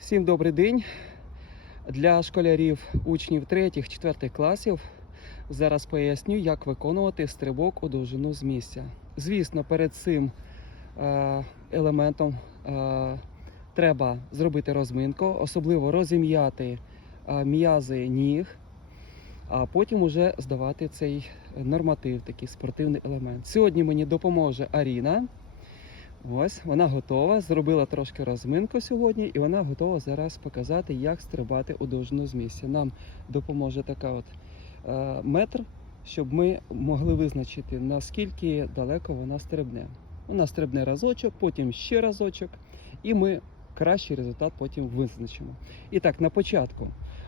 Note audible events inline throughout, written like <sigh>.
Всім добрий день. Для школярів, учнів 3-4 класів зараз поясню, як виконувати стрибок у довжину з місця. Звісно, перед цим е, елементом е, треба зробити розминку, особливо розім'яти е, м'язи ніг, а потім уже здавати цей норматив, такий спортивний елемент. Сьогодні мені допоможе Аріна. Ось вона готова. Зробила трошки розминку сьогодні, і вона готова зараз показати, як стрибати у довжину з місця. Нам допоможе така от е, метр, щоб ми могли визначити наскільки далеко вона стрибне. Вона стрибне разочок, потім ще разочок, і ми кращий результат потім визначимо. І так, на початку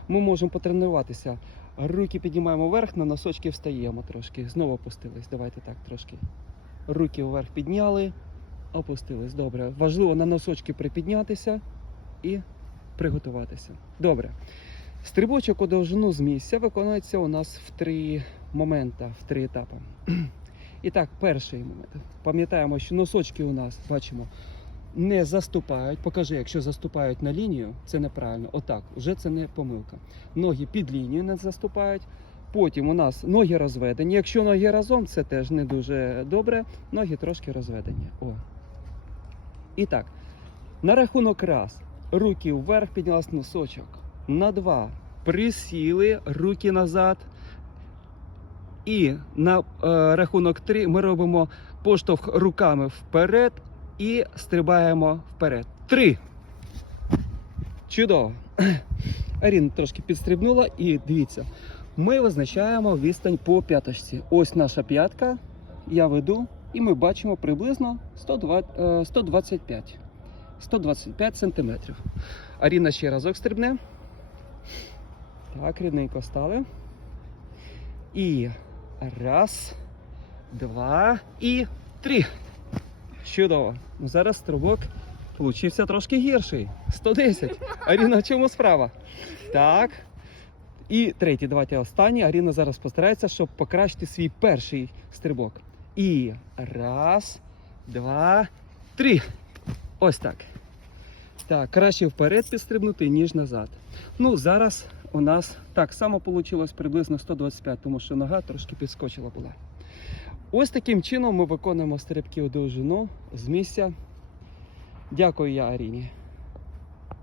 ми можемо потренуватися. Руки піднімаємо вверх, на носочки встаємо трошки. Знову опустились. Давайте так трошки. Руки вверх підняли, опустились. Добре. Важливо на носочки припіднятися і приготуватися. Добре. Стрибочок у довжину з місця виконується у нас в три моменти, в три етапи. І так, перший момент. Пам'ятаємо, що носочки у нас бачимо не заступають. Покажи, якщо заступають на лінію, це неправильно. Отак, вже це не помилка. Ноги під лінію не заступають. Потім у нас ноги розведені. Якщо ноги разом, це теж не дуже добре. Ноги трошки розведені. О. І так, на рахунок раз. Руки вверх піднялась носочок. На два. Присіли, руки назад. І на е, рахунок три ми робимо поштовх руками вперед і стрибаємо вперед. Три. Чудово. <clears throat> Аріна трошки підстрибнула і дивіться, ми визначаємо відстань по п'яточці. Ось наша п'ятка. Я веду, і ми бачимо приблизно 120, е, 125. 125 сантиметрів. Аріна ще разок стрибне. Так, рівненько стали. І раз, два і три. Чудово. Ну, Зараз стрибок получився трошки гірший. 110. Аріна, чому справа? Так. І третій, давайте останній. Аріна зараз постарається, щоб покращити свій перший стрибок. І раз, два, три. Ось так. Так, краще вперед підстрибнути, ніж назад. Ну, зараз у нас так само вийшло приблизно 125, тому що нога трошки підскочила була. Ось таким чином ми виконуємо стрибки у довжину з місця. Дякую я Аріні.